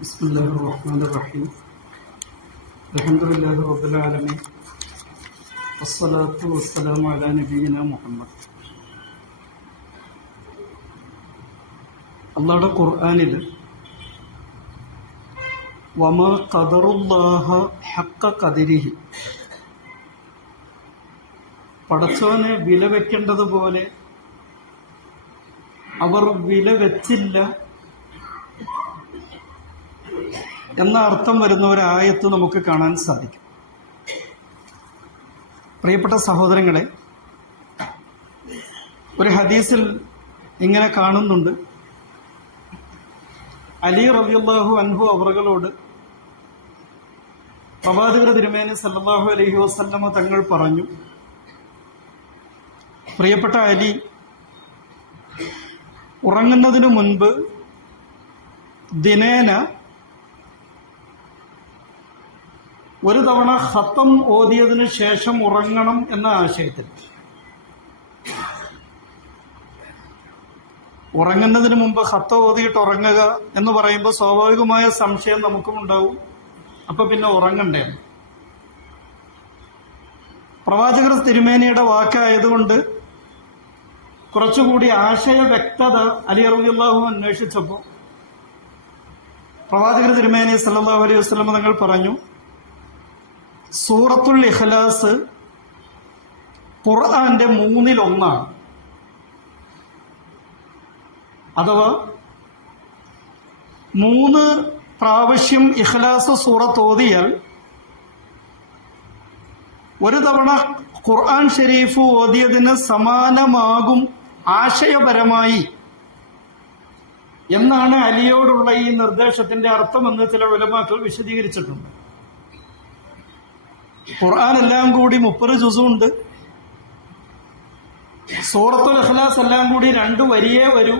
ബിസ്മില്ലാഹിർ റഹ്മാനിർ റഹീം. അൽഹംദുലില്ലാഹി റബ്ബിൽ ആലമീൻ. വസ്സലാത്തു വസ്സലാമു അലാ നബിയിനാ മുഹമ്മദ്. അല്ലാഹുവിന്റെ ഖുർആനിൽ വമാ ഖദറുല്ലാഹ ഹഖ്ക ഖദരിഹി, പടച്ചവനെ വില വെക്കേണ്ടതുപോലെ അവർ വില വെച്ചില്ല എന്ന അർത്ഥം വരുന്ന ഒരു ആയത്ത് നമുക്ക് കാണാൻ സാധിക്കും. പ്രിയപ്പെട്ട സഹോദരങ്ങളെ, ഒരു ഹദീസിൽ ഇങ്ങനെ കാണുന്നുണ്ട്, അലി റളിയല്ലാഹു അൻഹു അവറുകളോട് പ്രവാചകർ തിരുമേനി സല്ലല്ലാഹു അലൈഹി വസല്ലമ തങ്ങൾ പറഞ്ഞു, പ്രിയപ്പെട്ട അലി, ഉറങ്ങുന്നതിനു മുൻപ് ദിനേന ഒരു തവണ ഖത്തം ഓതിയതിനു ശേഷം ഉറങ്ങണം എന്ന ആശയത്തിൽ. ഉറങ്ങുന്നതിന് മുമ്പ് ഖത്തം ഓതിയിട്ട് ഉറങ്ങുക എന്ന് പറയുമ്പോൾ സ്വാഭാവികമായ സംശയം നമുക്കും ഉണ്ടാവും, അപ്പൊ പിന്നെ ഉറങ്ങണ്ടേ. പ്രവാചകർ തിരുമേനിയുടെ വാക്കായതുകൊണ്ട് കുറച്ചുകൂടി ആശയ വ്യക്തത അലി റളിയല്ലാഹു അന്വേഷിച്ചപ്പോൾ പ്രവാചകർ തിരുമേനി സല്ലല്ലാഹു അലൈഹി വസല്ലം തങ്ങൾ പറഞ്ഞു, സൂറത്തുൽ ഇഖ്ലാസ് ഖുർആന്റെ 1/3. അഥവാ 3 പ്രാവശ്യം ഇഖ്ലാസ് സൂറത്ത് ഓതിയാൽ ഒരു തവണ ഖുർആൻ ഷരീഫ് ഓതിയതിന് സമാനമാകും ആശയപരമായി എന്നാണ് അലിയോടുള്ള ഈ നിർദ്ദേശത്തിന്റെ അർത്ഥമെന്ന് ചില ഉലമാക്കൾ വിശദീകരിച്ചിട്ടുണ്ട്. ഖുർആൻ എല്ലാം കൂടി 30 ജുസുണ്ട്. സൂറത്തുൽ ഇഖ്ലാസ് എല്ലാം കൂടി 2 വരിയേ വരൂ.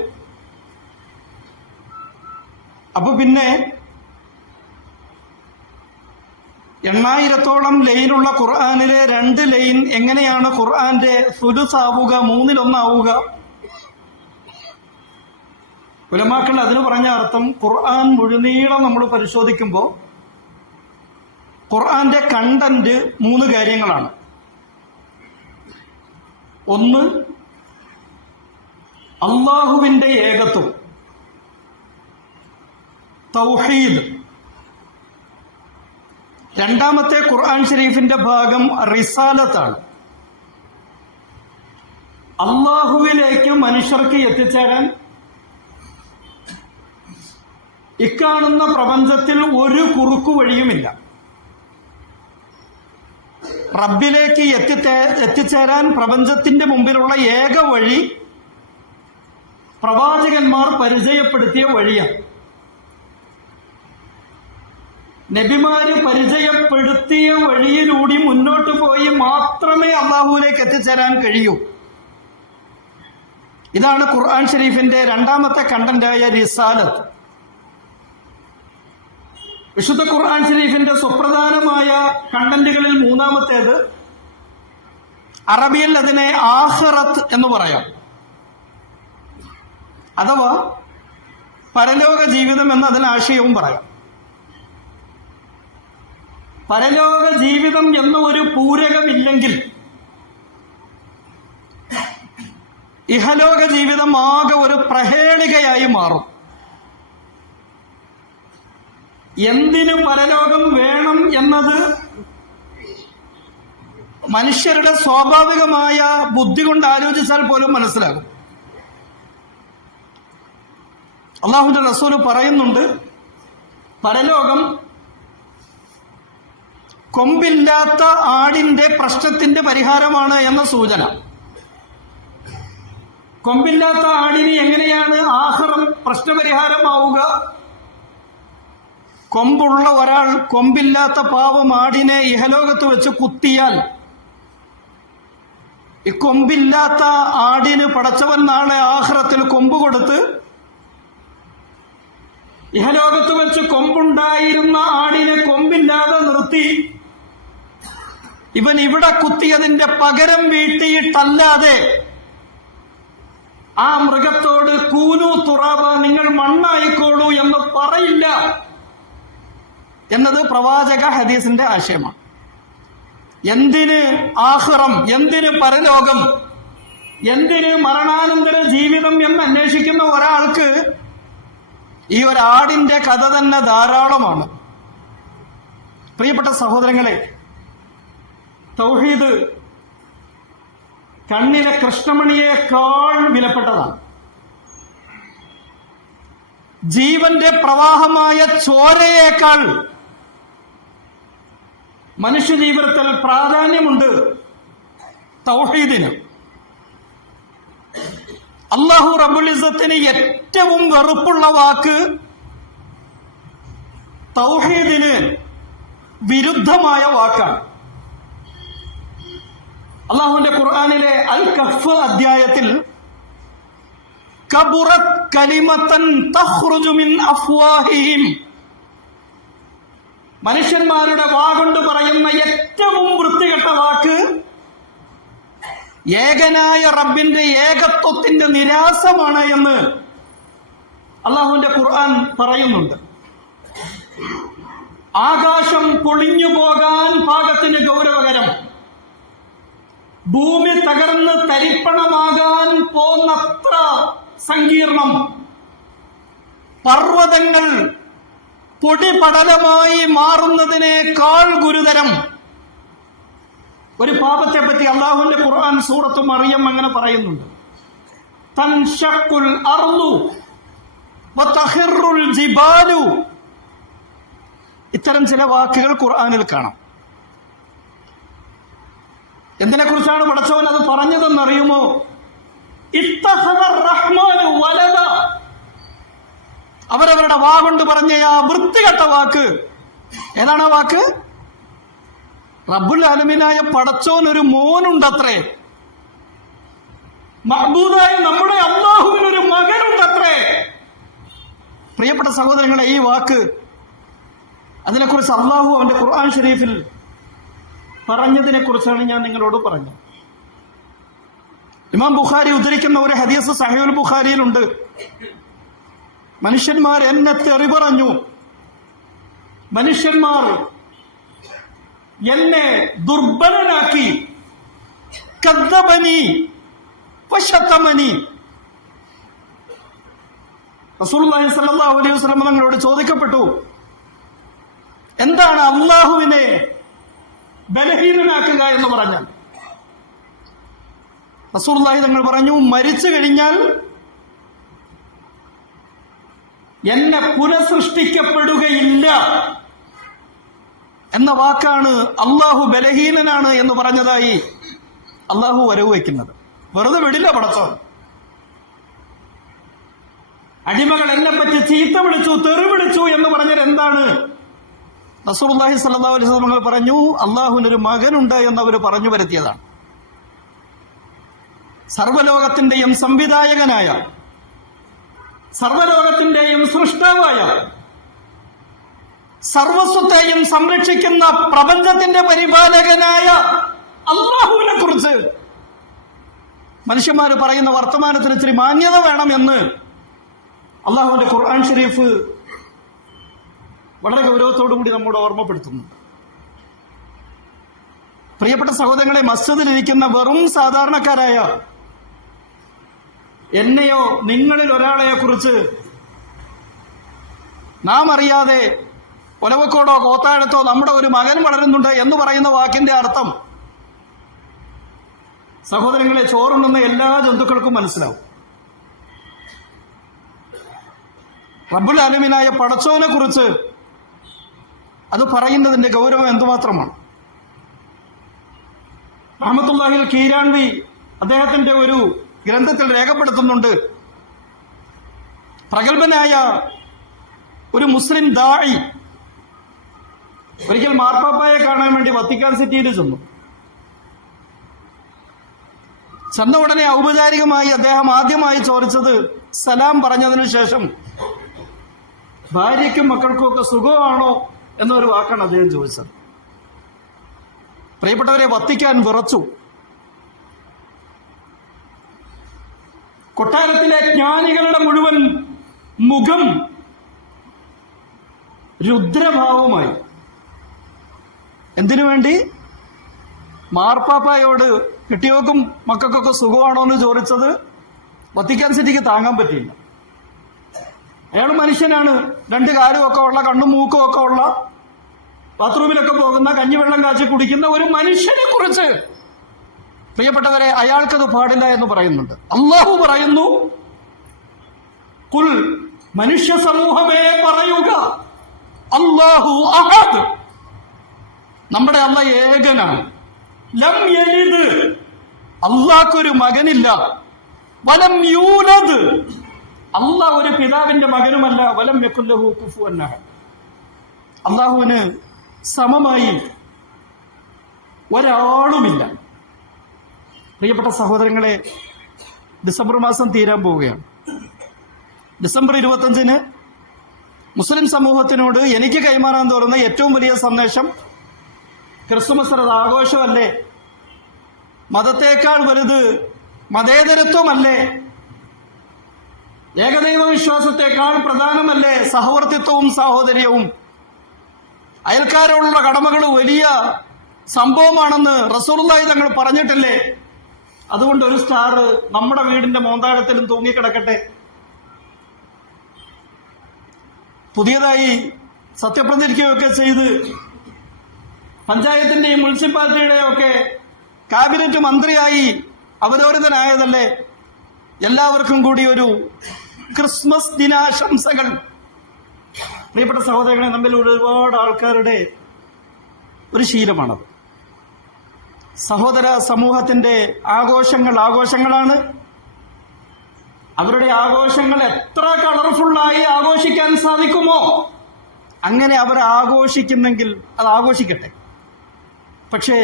അപ്പൊ പിന്നെ 8000-ഓളം ലൈനുള്ള ഖുർആനിലെ 2 ലൈൻ എങ്ങനെയാണ് ഖുർആന്റെ സുലുസാവുക, 1/3 ആവുക? ഉലമാക്കൾ അതിന് പറഞ്ഞ അർത്ഥം, ഖുർആൻ മുഴുനീളം നമ്മൾ പരിശോധിക്കുമ്പോൾ ഖുർആന്റെ കണ്ടന്റ് 3 കാര്യങ്ങളാണ്. ഒന്ന്, അള്ളാഹുവിന്റെ ഏകത്വം, തൗഹീദ്. രണ്ടാമത്തെ ഖുർആൻ ഷരീഫിന്റെ ഭാഗം റിസാലത്താണ്. അള്ളാഹുവിലേക്ക് മനുഷ്യർക്ക് എത്തിച്ചേരാൻ ഇക്കാണുന്ന പ്രപഞ്ചത്തിൽ ഒരു കുറുക്കു വഴിയുമില്ല. റബ്ബിലേക്ക് എത്തിച്ചേരാൻ പ്രപഞ്ചത്തിന്റെ മുമ്പിലുള്ള ഏക വഴി പ്രവാചകന്മാർ പരിചയപ്പെടുത്തിയ വഴിയാണ്. നബിമാര് പരിചയപ്പെടുത്തിയ വഴിയിലൂടെ മുന്നോട്ട് പോയി മാത്രമേ അള്ളാഹുവിലേക്ക് എത്തിച്ചേരാൻ കഴിയൂ. ഇതാണ് ഖുർആൻ ഷരീഫിന്റെ രണ്ടാമത്തെ കണ്ടന്റായ റിസാലത്ത്. വിശുദ്ധ ഖുർആൻ ഷരീഫിന്റെ സുപ്രധാനമായ കണ്ടന്റുകളിൽ മൂന്നാമത്തേത്, അറബിയിൽ അതിനെ ആഖിറത്ത് എന്ന് പറയാം, അഥവാ പരലോക ജീവിതം എന്ന അതിന് ആശയവും പറയാം. പരലോക ജീവിതം എന്ന ഒരു പൂരകമില്ലെങ്കിൽ ഇഹലോക ജീവിതം ആകെ ഒരു പ്രഹേളികയായി മാറും. എന്തിനു പരലോകം വേണം എന്നത് മനുഷ്യരുടെ സ്വാഭാവികമായ ബുദ്ധി കൊണ്ട് ആലോചിച്ചാൽ പോലും മനസ്സിലാകും. അല്ലാഹുവിന്റെ റസൂൽ പറയുന്നുണ്ട്, പരലോകം കൊമ്പില്ലാത്ത ആടിന്റെ പ്രശ്നത്തിന്റെ പരിഹാരമാണ് എന്ന സൂചന. കൊമ്പില്ലാത്ത ആടിന് എങ്ങനെയാണ് ആഖിറം പ്രശ്നപരിഹാരമാവുക? കൊമ്പുള്ള ഒരാൾ കൊമ്പില്ലാത്ത പാവം ആടിനെ ഇഹലോകത്ത് വെച്ച് കുത്തിയാൽ ഈ കൊമ്പില്ലാത്ത ആടിന് പടച്ചവൻ നാളെ ആഖിറത്തിൽ കൊമ്പ് കൊടുത്ത് ഇഹലോകത്ത് വെച്ച് കൊമ്പുണ്ടായിരുന്ന ആടിനെ കൊമ്പില്ലാതെ നിർത്തി ഇവൻ ഇവിടെ കുത്തിയതിന്റെ പകരം വീട്ടിയിട്ടല്ലാതെ ആ മൃഗത്തോട് കൂനു തുറാബ, നിങ്ങൾ മണ്ണായിക്കോളൂ എന്ന് പറയില്ല എന്നത് പ്രവാചക ഹദീസിന്റെ ആശയമാണ്. എന്തിന് ആഖിറം, എന്തിന് പരലോകം, എന്തിന് മരണാനന്തര ജീവിതം എന്ന് അന്വേഷിക്കുന്ന ഒരാൾക്ക് ഈ ഒരാടിന്റെ കഥ തന്നെ ധാരാളമാണ്. പ്രിയപ്പെട്ട സഹോദരങ്ങളെ, തൗഹീദ് കണ്ണിലെ കൃഷ്ണമണിയേക്കാൾ വിലപ്പെട്ടതാണ്. ജീവന്റെ പ്രവാഹമായ ചോരയേക്കാൾ മനുഷ്യജീവിതത്തിൽ പ്രാധാന്യമുണ്ട് തൗഹീദിന്. അല്ലാഹു റബ്ബുൽ ഇസ്സത്തിന് ഏറ്റവും വെറുപ്പുള്ള വാക്ക് തൗഹീദിന് വിരുദ്ധമായ വാക്കാണ്. അല്ലാഹുവിന്റെ ഖുർആനിലെ അൽ കഹ്ഫ് അധ്യായത്തിൽ കബുറത് കലിമത്തൻ തഖ്റുജു മിൻ അഫ്വാഹിഹിം, മനുഷ്യന്മാരുടെ വാഗൊണ്ട് പറയുന്ന ഏറ്റവും വൃത്തികെട്ട വാക്ക് ഏകനായ റബ്ബിന്റെ ഏകത്വത്തിന്റെ നിരാസമാണ് എന്ന് അല്ലാഹുവിന്റെ ഖുർആൻ പറയുന്നുണ്ട്. ആകാശം പൊളിഞ്ഞു പോകാൻ പാകത്തിന് ഗൗരവകരം, ഭൂമി തകർന്ന് തരിപ്പണമാകാൻ പോന്നത്ര സങ്കീർണം, പർവ്വതങ്ങൾ പൊടിപടലമായി മാറുന്നതിനേക്കാൾ ഗുരുതരം ഒരു പാപത്തെ പറ്റി അല്ലാഹുവിന്റെ ഖുർആൻ സൂറത്ത് മറിയം അങ്ങനെ പറയുന്നുണ്ട്. തൻഷഖുൽ അർളു വതഖിറുൽ ജിബാലു. ഇത്തരം ചില വാക്കുകൾ ഖുർആനിൽ കാണാം. എന്തിനെ കുറിച്ചാണ് പടച്ചവൻ അത് പറഞ്ഞതെന്നറിയുമോ? ഇത്തഖദർ റഹ്മാനു വലദ. അവരവരുടെ വാഗൊണ്ട് പറഞ്ഞ ആ വൃത്തികെട്ട വാക്ക് ഏതാണ്? ആ വാക്ക് റബ്ബുൽ ആലമീനായ പടച്ചോൻ ഒരു മോനുണ്ടത്രേ, മഅ്ബൂദായ നമ്മുടെ അല്ലാഹുവിനൊരു മകനുണ്ടത്രേ. പ്രിയപ്പെട്ട സഹോദരങ്ങളെ, ഈ വാക്ക്, അതിനെക്കുറിച്ച് അല്ലാഹു അവന്റെ ഖുർആൻ ഷരീഫിൽ പറഞ്ഞതിനെ കുറിച്ചാണ് ഞാൻ നിങ്ങളോട് പറഞ്ഞത്. ഇമാം ബുഖാരി ഉദ്ധരിക്കുന്ന ഒരു ഹദീസ് സഹീഹുൽ ബുഖാരിയിലുണ്ട്. മനുഷ്യന്മാർ എന്നെ തെറി പറഞ്ഞു, മനുഷ്യന്മാർ എന്നെ ദുർബലനാക്കി, കദ്ദബനി വശതമനി. റസൂലുള്ളാഹി സ്വല്ലല്ലാഹു അലൈഹി വസല്ലം തങ്ങളോട് ചോദിക്കപ്പെട്ടു, എന്താണ് അല്ലാഹുവിനെ ബലഹീനനാക്കുക എന്ന് പറഞ്ഞാൽ? റസൂലുള്ളാഹി തങ്ങൾ പറഞ്ഞു, മരിച്ചു കഴിഞ്ഞാൽ എന്നെ പുനഃസൃഷ്ടിക്കപ്പെടുകയില്ല എന്ന വാക്കാണ് അല്ലാഹു ബലഹീനനാണ് എന്ന് പറഞ്ഞതായി അല്ലാഹു വരവ് വയ്ക്കുന്നത്. വെറുതെ വിടില്ല പടച്ചോൻ. അടിമകൾ എന്നെ പറ്റി ചീത്ത വിളിച്ചു, തെറി വിളിച്ചു എന്ന് പറഞ്ഞാൽ എന്താണ്? റസൂലുള്ളാഹി സ്വല്ലല്ലാഹു അലൈഹി വസല്ലം പറഞ്ഞു, അല്ലാഹുവിനൊരു മകനുണ്ട് എന്ന് അവർ പറഞ്ഞു വരുത്തിയതാണ്. സർവ്വലോകത്തിന്റെയും സംവിധായകനായ, സർവ്വലോകത്തിന്റെയും സൃഷ്ടാവായ, സർവസ്വത്തെയും സംരക്ഷിക്കുന്ന പ്രപഞ്ചത്തിന്റെ പരിപാലകനായ അല്ലാഹുവിനെ കുറിച്ച് മനുഷ്യന്മാർ പറയുന്ന വർത്തമാനത്തിന് ഇത്തിരി മാന്യത വേണമെന്ന് അല്ലാഹുവിന്റെ ഖുർആൻ ഷരീഫ് വളരെ ഗൗരവത്തോടു കൂടി നമ്മോട് ഓർമ്മപ്പെടുത്തുന്നുണ്ട്. പ്രിയപ്പെട്ട സഹോദരങ്ങളെ, മസ്ജിദിലിരിക്കുന്ന വെറും സാധാരണക്കാരായ എന്നെയോ നിങ്ങളിൽ ഒരാളെയെ കുറിച്ച് നാം അറിയാതെ ഒലവക്കോടോ കോത്താഴത്തോ നമ്മുടെ ഒരു മകൻ വളരുന്നുണ്ട് എന്ന് പറയുന്ന വാക്കിന്റെ അർത്ഥം സഹോദരങ്ങളെ, ചോറുണ്ണുന്ന എല്ലാ ജന്തുക്കൾക്കും മനസ്സിലാവും. റബ്ബുൽ ആലമീനായ പടച്ചോനെ കുറിച്ച് അത് പറയുന്നതിന്റെ ഗൗരവം എന്തുമാത്രമാണ്. റഹ്മത്തുള്ളാഹിൽ കീരാൻവി അദ്ദേഹത്തിന്റെ ഒരു ഗ്രന്ഥത്തിൽ രേഖപ്പെടുത്തുന്നുണ്ട്, പ്രഗത്ഭനായ ഒരു മുസ്ലിം ദാഇ ഒരിക്കൽ മാർപ്പാപ്പായെ കാണാൻ വേണ്ടി വത്തിക്കാൻ സിറ്റിയിൽ ചെന്നു. ചെന്ന ഉടനെ ഔപചാരികമായി അദ്ദേഹം ആദ്യമായി ചോദിച്ചത്, സലാം പറഞ്ഞതിനു ശേഷം ഭാര്യയ്ക്കും മക്കൾക്കും ഒക്കെ സുഖമാണോ എന്നൊരു വാക്കാണ് അദ്ദേഹം ചോദിച്ചത്. പ്രിയപ്പെട്ടവരെ, വത്തിക്കാൻ വിറച്ചു. കൊട്ടാരത്തിലെ ജ്ഞാനികളുടെ മുഴുവൻ മുഖം രുദ്രഭാവമായി. എന്തിനു വേണ്ടി? മാർപ്പാപ്പായോട് കെട്ടിയോക്കും മക്കൾക്കൊക്കെ സുഖമാണോ എന്ന് ചോദിച്ചത് വത്തിക്കാൻ സിറ്റിക്ക് താങ്ങാൻ പറ്റിയില്ല. അയാൾ മനുഷ്യനാണ്, രണ്ട് കാലും ഒക്കെ ഉള്ള, കണ്ണും മൂക്കും ഒക്കെ ഉള്ള, ബാത്റൂമിലൊക്കെ പോകുന്ന, കഞ്ഞിവെള്ളം കാച്ചി കുടിക്കുന്ന ഒരു മനുഷ്യനെ കുറിച്ച് പ്രിയപ്പെട്ടവരെ അയാൾക്കത് പാടില്ല എന്ന് പറയുന്നുണ്ട്. അള്ളാഹു പറയുന്നു, കുൽ, മനുഷ്യ സമൂഹമേ പറയുക, അല്ലാഹു അഹദ്, നമ്മുടെ അല്ലാഹ് ഏകനാണ്. ലം യലിദ്, അല്ലാഹ്ക്കൊരു മകനില്ല. വലം യൂലദ്, അല്ലാഹ് ഒരു പിതാവിന്റെ മകനുമല്ല. വലം യകുൽ ലഹു കുഫുവൻ അഹദ്, അല്ലാഹുവിന് സമമായി ഒരാളുമില്ല. പ്രിയപ്പെട്ട സഹോദരങ്ങളെ, ഡിസംബർ മാസം തീരാൻ പോവുകയാണ്. ഡിസംബർ 25-ന് മുസ്ലിം സമൂഹത്തിനോട് എനിക്ക് കൈമാറാൻ തോന്നുന്ന ഏറ്റവും വലിയ സന്ദേശം ക്രിസ്തുമസ് അത് ആഘോഷമല്ലേ, മതത്തേക്കാൾ വലുത് മതേതരത്വമല്ലേ, ഏകദൈവ വിശ്വാസത്തെക്കാൾ പ്രധാനമല്ലേ സഹവർത്തിത്വവും സാഹോദര്യവും, അയൽക്കാരോടുള്ള കടമകൾ വലിയ സംഭവമാണെന്ന് റസൂലുള്ളാഹി തങ്ങൾ പറഞ്ഞിട്ടില്ലേ? അതുകൊണ്ട് ഒരു സ്റ്റാർ നമ്മുടെ വീടിന്റെ മോന്താഴത്തിലും തൂങ്ങിക്കിടക്കട്ടെ. പുതിയതായി സത്യപ്രതിജ്ഞയൊക്കെ ചെയ്ത് പഞ്ചായത്തിന്റെയും മുനിസിപ്പാലിറ്റിയുടെയും ഒക്കെ ക്യാബിനറ്റ് മന്ത്രിയായി അവരോധിതനായതല്ലേ? എല്ലാവർക്കും കൂടി ഒരു ക്രിസ്മസ് ദിനാശംസകൾ. പ്രിയപ്പെട്ട സഹോദരങ്ങളെ, നമ്മിൽ ഒരുപാട് ആൾക്കാരുടെ ഒരു ശീലമാണത്. സഹോദര സമൂഹത്തിന്റെ ആഘോഷങ്ങളാണ്. അവരുടെ ആഘോഷങ്ങൾ എത്ര കളർഫുള്ളായി ആഘോഷിക്കാൻ സാധിക്കുമോ അങ്ങനെ അവർ ആഘോഷിക്കുന്നെങ്കിൽ അത് ആഘോഷിക്കട്ടെ. പക്ഷേ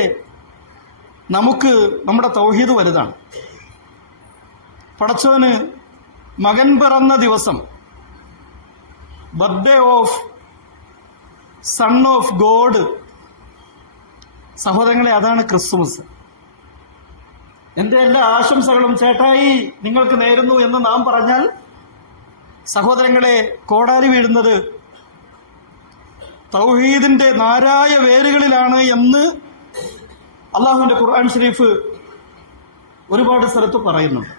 നമുക്ക് നമ്മുടെ തൗഹീദ് വലുതാണ്. പടച്ചവന് മകൻ പിറന്ന ദിവസം, birthday of son of God, സഹോദരങ്ങളെ, അതാണ് ക്രിസ്തുമസ്. എന്റെ എല്ലാ ആശംസകളും ചേട്ടായി നിങ്ങൾക്ക് നേരുന്നു എന്ന് നാം പറഞ്ഞാൽ, സഹോദരങ്ങളെ, കോടാലി വീഴുന്നത് തൗഹീദിന്റെ നാരായ വേരുകളിലാണ് എന്ന് അള്ളാഹുവിന്റെ ഖുർആൻ ഷരീഫ് ഒരുപാട് സ്ഥലത്ത് പറയുന്നുണ്ട്.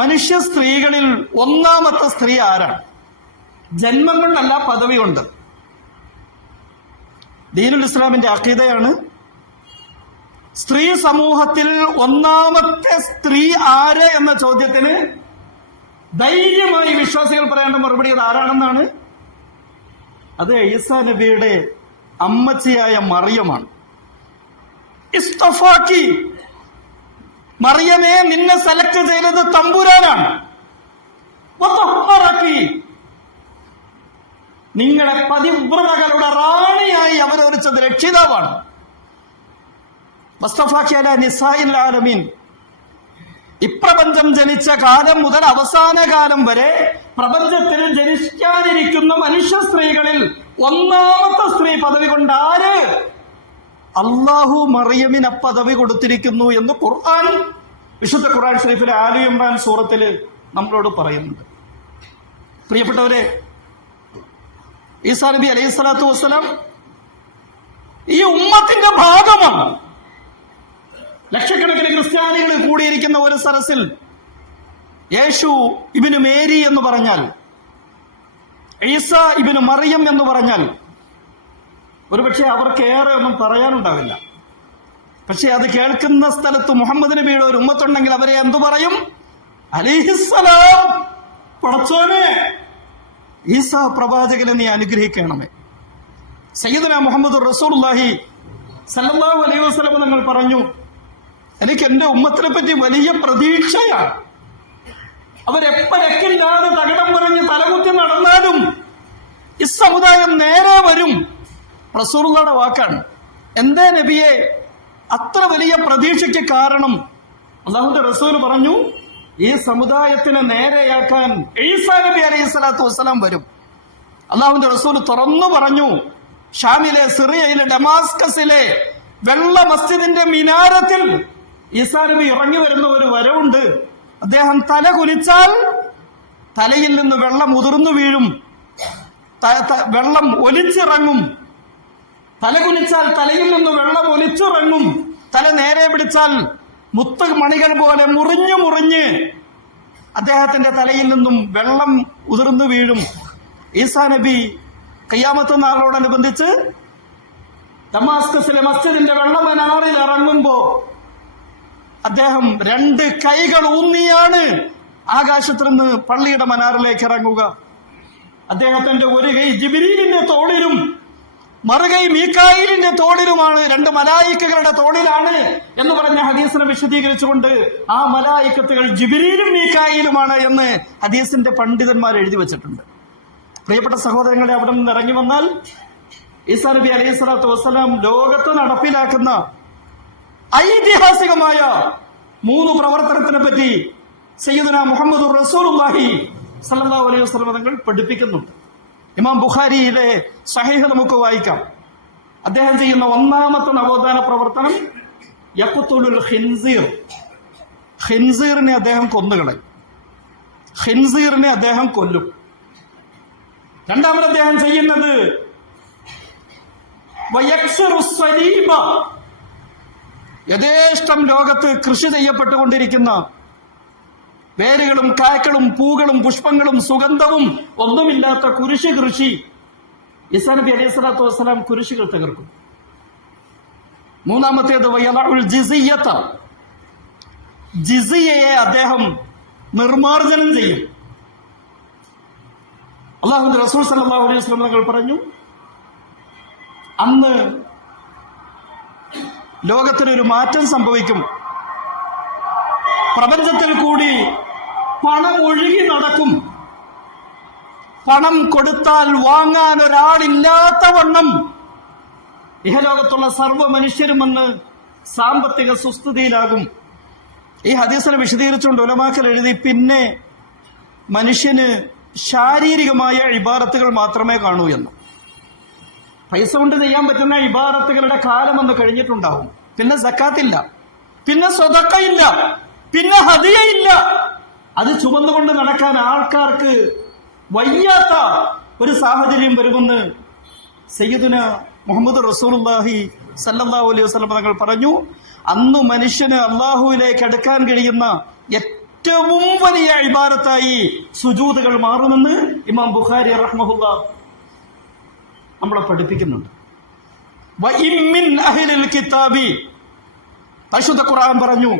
മനുഷ്യ സ്ത്രീകളിൽ ഒന്നാമത്തെ സ്ത്രീ ആരാണ്? ജന്മം കൊണ്ടല്ല, പദവി കൊണ്ട്. ദീനുൽ ഇസ്ലാമിന്റെ അഖീദയാണ് സ്ത്രീ സമൂഹത്തിൽ ഒന്നാമത്തെ സ്ത്രീ ആര് എന്ന ചോദ്യത്തിന് ധൈര്യമായി വിശ്വാസികൾ പറയേണ്ട മറുപടി അത് ആരാണെന്നാണ്. അത് ഈസാ നബിയുടെ അമ്മച്ചിയായ മറിയമാണ്. ഇസ്തഫാക്കി, മറിയമേ, നിന്നെ സെലക്ട് ചെയ്തത് തമ്പുരാനാണ്. വതഹ്ഹറക്കി, നിങ്ങളെ പതിവ്രതകളുടെ റാണിയായി അവരോധിച്ചത് രക്ഷിതാവാണ്. വസ്തഫാക്കി അലാ നിസാഇൽ ആലമീൻ, ഇപ്രപഞ്ചം ജനിച്ച കാലം മുതൽ അവസാന കാലം വരെ പ്രപഞ്ചത്തിൽ ജനിക്കാനിരിക്കുന്ന മനുഷ്യ സ്ത്രീകളിൽ ഒന്നാമത്തെ സ്ത്രീ പദവി കൊണ്ട് ആര്? അള്ളാഹു മറിയമിന് പദവി കൊടുത്തിരിക്കുന്നു എന്ന് ഖുർആൻ, വിശുദ്ധ ഖുർആൻ ഷരീഫിലെ ആലി ഇമ്രാൻ സൂറത്തിൽ നമ്മളോട് പറയുന്നുണ്ട്. പ്രിയപ്പെട്ടവരെ, ഈസാ നബി അലൈഹി സ്വലാത്തു വസ്സലാം ഈ ഉമ്മത്തിന്റെ ഭാഗമാണ്. ലക്ഷക്കണക്കിന് ക്രിസ്ത്യാനികൾ കൂടിയിരിക്കുന്ന ഒരു സരസിൽ യേശു ഇബ്നു മേരി എന്ന് പറഞ്ഞാൽ, ഈസ ഇബ്നു മറിയം എന്ന് പറഞ്ഞാൽ ഒരുപക്ഷെ അവർക്ക് ഏറെ ഒന്നും പറയാനുണ്ടാവില്ല. പക്ഷെ അത് കേൾക്കുന്ന സ്ഥലത്ത് മുഹമ്മദ് നബിയുടെ ഒരു ഉമ്മത്തുണ്ടെങ്കിൽ അവരെ എന്തു പറയും? അലൈഹിസ്സലാം, പടച്ചോനെ, ഈസാ പ്രവാചകനെ നീ അനുഗ്രഹിക്കണമേ. സയ്യിദുനാ മുഹമ്മദ് റസൂലുള്ളാഹി സല്ലല്ലാഹു അലൈഹി വസല്ലം നിങ്ങൾ പറഞ്ഞു, എനിക്ക് എന്റെ ഉമ്മത്തിനെ പറ്റി വലിയ പ്രതീക്ഷയാണ്. അവരെപ്പരക്കില്ലാതെ തകിടം പറഞ്ഞ് തലകുത്തി നടന്നാലും ഈ സമുദായം നേരെ വരും. റസൂലുള്ളാഹിയുടെ വാക്കാണ്. എന്തേ നബിയെ അത്ര വലിയ പ്രതീക്ഷയ്ക്ക് കാരണം? അല്ലാഹുവിന്റെ റസൂൽ പറഞ്ഞു, ഈ സമുദായത്തിനെ നേരെയാക്കാൻ ഈസാ നബി അലൈഹി സ്വലാത്തു വസ്സലാം വരും. അല്ലാഹുവിന്റെ റസൂൽ തുറന്നു പറഞ്ഞു, ഷാമിലെ, സിറിയയിലെ, ഡമാസ്കസിലെ വെള്ള മസ്ജിദിന്റെ മിനാരത്തിൽ ഈസാ നബി ഇറങ്ങി വരുന്ന ഒരു വരവുണ്ട്. അദ്ദേഹം തല കുനിച്ചാൽ തലയിൽ നിന്ന് വെള്ളം ഉതിർന്നു വീഴും. വെള്ളം ഒലിച്ചിറങ്ങും. തല കുനിച്ചാൽ തലയിൽ നിന്ന് വെള്ളം ഒലിച്ചിറങ്ങും. തല നേരെ പിടിച്ചാൽ മുത്ത് മണികൾ പോലെ മുറിഞ്ഞു മുറിഞ്ഞ് അദ്ദേഹത്തിന്റെ തലയിൽ നിന്നും വെള്ളം ഉതിർന്നു വീഴും. ഈസാ നബി ഖിയാമത്ത് നാളോടനുബന്ധിച്ച് ദമാസ്കസിലെ മസ്ജിദിന്റെ വെള്ളമനാറിൽ ഇറങ്ങുമ്പോ അദ്ദേഹം 2 കൈകൾ ഊന്നിയാണ് ആകാശത്തിൽ നിന്ന് പള്ളിയുടെ മനാറിലേക്ക് ഇറങ്ങുക. അദ്ദേഹത്തിന്റെ ഒരു കൈ ജിബ്രീലിന്റെ തോളിലും മറുകൈ മീകായിലിന്റെ തോളിലുമാണ്. 2 മലായിക്കകളുടെ തോളിലാണ് എന്ന് പറഞ്ഞ ഹദീസിനെ വിശദീകരിച്ചുകൊണ്ട് ആ മലായിക്കത്തുകൾ ജിബ്രീലും മീകായിലുമാണ് എന്ന് ഹദീസിന്റെ പണ്ഡിതന്മാർ എഴുതി വെച്ചിട്ടുണ്ട്. പ്രിയപ്പെട്ട സഹോദരങ്ങളെ, അവിടെ നിന്ന് ഇറങ്ങി വന്നാൽ ഈസാ നബി അലൈഹി സ്വലാത്തു വസ്സലാം ലോകത്ത് നടപ്പിലാക്കുന്ന ഐതിഹാസികമായ 3 പ്രവർത്തനത്തിനെ പറ്റി സയ്യിദുനാ മുഹമ്മദുർ റസൂലുള്ളാഹി സ്വല്ലല്ലാഹു അലൈഹി വസല്ലം തങ്ങൾ പഠിപ്പിക്കുന്നുണ്ട്. ഇമാം ബുഖാരിയിലെ സഹീഹ് നമുക്ക് വായിക്കാം. അദ്ദേഹം ചെയ്യുന്ന 1ാമത്തെ നവോത്ഥാന പ്രവർത്തനം യഖ്തുലുൽ ഖിൻസീർ. ഖിൻസീറിനെ അദ്ദേഹം കൊന്നുകളയും. ഖിൻസീറിനെ അദ്ദേഹം കൊല്ലും. 2ാമത് അദ്ദേഹം ചെയ്യുന്നത് വയക്സിറുസ് സലീബ. യഥേഷ്ടം ലോകത്ത് കൃഷി ചെയ്യപ്പെട്ടുകൊണ്ടിരിക്കുന്ന വേരുകളും കായ്ക്കളും പൂകളും പുഷ്പങ്ങളും സുഗന്ധവും ഒന്നുമില്ലാത്ത കുരിശ് കൃഷി ഈസാ നബി അലൈഹി സ്വലാത്തു വസ്സലാം കുരിശുകൾ തകർക്കും. 3ാമത്തേത് വയലഉൽ ജിസിയ്യത. ജിസിയയെ അദ്ദേഹം നിർമാർജനം ചെയ്യും. അല്ലാഹുവിന്റെ റസൂൽ സല്ലല്ലാഹു അലൈഹി വസല്ലം തങ്ങൾ പറഞ്ഞു, അന്ന് ലോകത്തിനൊരു മാറ്റം സംഭവിക്കും. പ്രപഞ്ചത്തിൽ കൂടി പണം ഒഴുകി നടക്കും. പണം കൊടുത്താൽ വാങ്ങാൻ ഒരാളില്ലാത്ത വണ്ണം ഇഹലോകത്തുള്ള സർവ്വ മനുഷ്യരും അന്ന് സാമ്പത്തിക സുസ്ഥിതിയിലാകും. ഈ ഹദീസിനെ വിശദീകരിച്ചുകൊണ്ട് ഉലമാക്കൾ എഴുതി, പിന്നെ മനുഷ്യന് ശാരീരികമായ ഇബാദത്തുകൾ മാത്രമേ കാണൂ എന്ന്. പൈസ കൊണ്ട് ചെയ്യാൻ പറ്റുന്ന ഇബാദത്തുകളുടെ കാലം അന്ന് കഴിഞ്ഞിട്ടുണ്ടാവും. പിന്നെ സക്കാത്തില്ല, പിന്നെ സ്വതക്കയില്ല, പിന്നെ ഹദിയയില്ല. അത് ചുമന്നുകൊണ്ട് നടക്കാൻ ആൾക്കാർക്ക് വയ്യാത്ത ഒരു സാഹചര്യം വരുമെന്ന് സയ്യിദുന മുഹമ്മദ് റസൂലുള്ളാഹി സല്ലല്ലാഹു അലൈഹി വസല്ലം തങ്ങൾ പറഞ്ഞു. അന്ന് മനുഷ്യന് അള്ളാഹുവിലേക്ക് അടുക്കാൻ കഴിയുന്ന ഏറ്റവും വലിയ ഇബാദത്തായി സുജൂദുകൾ മാറുമെന്ന് ഇമാം ബുഖാരി റഹ്മഹുല്ലാഹ് നമ്മളെ പഠിപ്പിക്കുന്നുണ്ട്. വഇമ്മിൻ അഹ്ലിൽ കിതാബി, പരിശുദ്ധ ഖുർആൻ പറഞ്ഞു,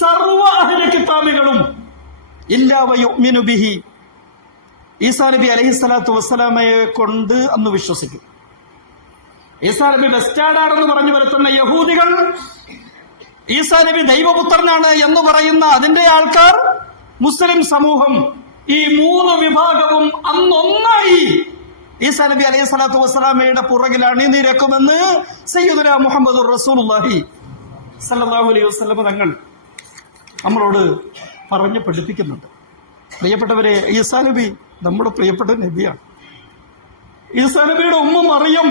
സർവ്വ അഹ്ലി കിതാബികളും ഇല്ലാ വയുഅ്മിനു ബിഹി, ഈസാ നബി അലൈഹി സ്വലാത്തു വസ്സലാമയെ കൊണ്ട് അന്ന് വിശ്വസിക്കും. ഈസാ നബി ബെസ്റ്റാഡാണെന്ന് പറഞ്ഞു വരുത്തുന്ന യഹൂദികൾ, ഈസാ നബി ദൈവപുത്രനാണ് എന്ന് പറയുന്ന അതിന്റെ ആൾക്കാർ, മുസ്ലിം സമൂഹം, ഈ 3 വിഭാഗവും അന്നൊന്നായി ഈസാ നബി അലൈഹി സ്വലാത്തു വസ്സലാമയുടെ പുറകിൽ അണിനിരക്കുമെന്ന് സയ്യിദുനാ മുഹമ്മദുർ റസൂലുള്ളാഹി സല്ലല്ലാഹു അലൈഹി വസല്ലം തങ്ങൾ നമ്മളോട് പറഞ്ഞു പഠിപ്പിക്കുന്നുണ്ട്. പ്രിയപ്പെട്ടവരെ, ഈസാ നബി നമ്മുടെ പ്രിയപ്പെട്ട നബിയാണ്. ഈസാ നബിയുടെ ഉമ്മ മറിയം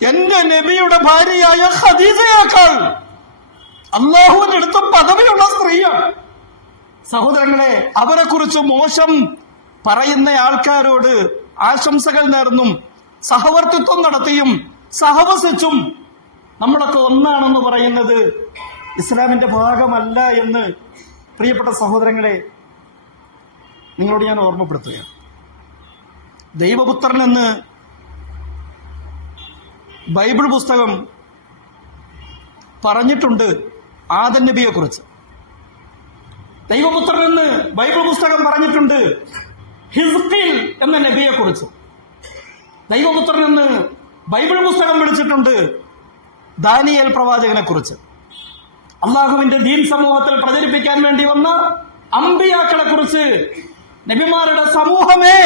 എന്റെ നബിയുടെ ഭാര്യയായ ഖദീജയേക്കാൾ അള്ളാഹുവിന്റെ അടുത്ത് പദവിയുള്ള സ്ത്രീയാണ്. സഹോദരങ്ങളെ, അവരെ കുറിച്ച് മോശം പറയുന്ന ആൾക്കാരോട് ആശംസകൾ നേർന്നും സഹവർത്തിത്വം നടത്തിയും സഹവസിച്ചും നമ്മളൊക്കെ ഒന്നാണെന്ന് പറയുന്നത് ഇസ്ലാമിന്റെ ഭാഗമല്ല എന്ന് പ്രിയപ്പെട്ട സഹോദരങ്ങളെ നിങ്ങളോട് ഞാൻ ഓർമ്മപ്പെടുത്തുകയാണ്. ദൈവപുത്രൻ എന്ന് ബൈബിൾ പുസ്തകം പറഞ്ഞിട്ടുണ്ട് ആദം നബിയെ കുറിച്ച്. ദൈവപുത്രൻ എന്ന് ബൈബിൾ പുസ്തകം പറഞ്ഞിട്ടുണ്ട് ഹിസ്ഖീൽ എന്ന നബിയെ കുറിച്ച്. ദൈവപുത്രൻ എന്ന് ബൈബിൾ പുസ്തകം വിളിച്ചിട്ടുണ്ട് ദാനിയേൽ പ്രവാചകനെ കുറിച്ച്. അള്ളാഹുവിന്റെ ദീൻ സമൂഹത്തിൽ പ്രചരിപ്പിക്കാൻ വേണ്ടി വന്ന അമ്പിയാക്കളെ കുറിച്ച് നബിമാരുടെ സമൂഹമേ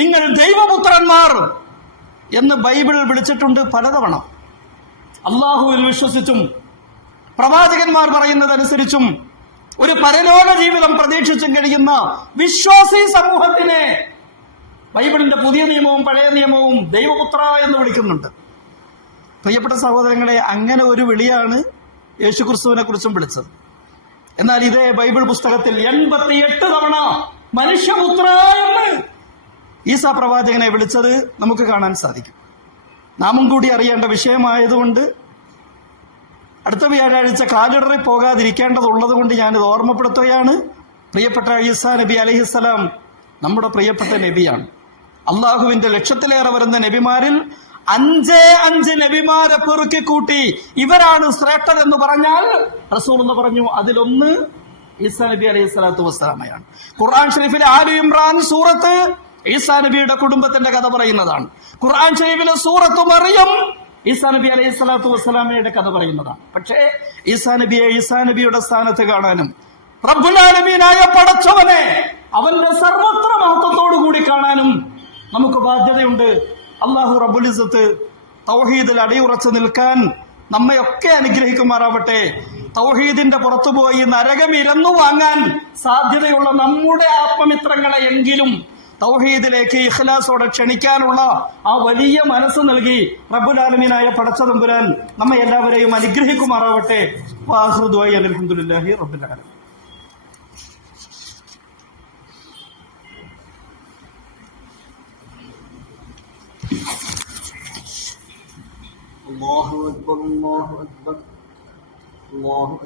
നിങ്ങൾ ദൈവപുത്രന്മാർ എന്ന് ബൈബിൾ വിളിച്ചിട്ടുണ്ട് പലതവണ. അള്ളാഹുവിൽ വിശ്വസിച്ചും പ്രവാചകന്മാർ പറയുന്നതനുസരിച്ചും ഒരു പരലോക ജീവിതം പ്രതീക്ഷിച്ചും കഴിയുന്ന വിശ്വാസി സമൂഹത്തിനെ ബൈബിളിന്റെ പുതിയ നിയമവും പഴയ നിയമവും ദൈവപുത്ര എന്ന് വിളിക്കുന്നുണ്ട്. പ്രിയപ്പെട്ട സഹോദരങ്ങളെ, അങ്ങനെ ഒരു വിളിയാണ് യേശുക്രിസ്തുവിനെ കുറിച്ചും വിളിച്ചത്. എന്നാൽ ഇതേ ബൈബിൾ പുസ്തകത്തിൽ 88 തവണ മനുഷ്യപുത്ര എന്ന് ഈസാ പ്രവാചകനെ വിളിച്ചത് നമുക്ക് കാണാൻ സാധിക്കും. നാമും കൂടി അറിയേണ്ട വിഷയമായതുകൊണ്ട് അടുത്ത വ്യാഴാഴ്ച കാലിടറി പോകാതിരിക്കേണ്ടതുള്ളത് കൊണ്ട് ഞാനിത് ഓർമ്മപ്പെടുത്തുകയാണ്. പ്രിയപ്പെട്ട ഈസാ നബി അലൈഹിസ്സലാം നമ്മുടെ പ്രിയപ്പെട്ട നബിയാണ്. അള്ളാഹുവിന്റെ ലക്ഷത്തിലേറെ വരുന്ന നബിമാരിൽ 5 നബിമാരെ പെറുക്കി കൂട്ടി ഇവരാണ് ശ്രേഷ്ഠർ എന്ന് പറഞ്ഞാൽ റസൂൽ എന്ന് പറഞ്ഞു അതിലൊന്ന് ഈസാ നബി അലൈഹി സ്വലാത്തു വസ്സലാമയാണ്. ഖുർആൻ ഷരീഫിലെ ആലു ഇമ്രാൻ സൂറത്ത് ഈസാ നബിയുടെ കുടുംബത്തിന്റെ കഥ പറയുന്നതാണ്. ഖുർആൻ ഷരീഫിലെ സൂറത്ത് മറിയം ഈസാ നബി അലൈഹി സ്വലാത്തു വസ്സലാമയുടെ കഥ പറയുന്നതാണ്. പക്ഷേ ഈസാ നബിയെ ഈസാ നബിയുടെ സ്ഥാനത്ത് കാണാനും റബ്ബുൽ ആലമീനായ പടച്ചവനെ അവന്റെ സർവത്ര മഹത്വത്തോടു കൂടി കാണാനും നമുക്ക് ബാധ്യതയുണ്ട്. അല്ലാഹു റബ്ബുൽ ഇസ്സത്ത് തൗഹീദിൽ അടിയുറച്ചു നിൽക്കാൻ നമ്മയൊക്കെ അനുഗ്രഹിക്കുമാറാവട്ടെ. തൗഹീദിന്റെ പുറത്തുപോയി നരകം ഇരന്നു വാങ്ങാൻ സാധ്യതയുള്ള നമ്മുടെ ആത്മമിത്രങ്ങളെ എങ്കിലും തൗഹീദിലേക്ക് ഇഖ്ലാസോടെ ക്ഷണിക്കാനുള്ള ആ വലിയ മനസ്സ് നൽകി റബ്ബുൽ ആലമീനായ പടച്ച തമ്പുരാൻ നമ്മെ എല്ലാവരെയും അനുഗ്രഹിക്കുമാറാവട്ടെ. വആഖിറു ദുആഇ അൽഹംദുലില്ലാഹി റബ്ബിൽ ആലമീൻ. അല്ലാഹു അക്ബർ അല്ലാഹു അക്ബർ അല്ലാഹു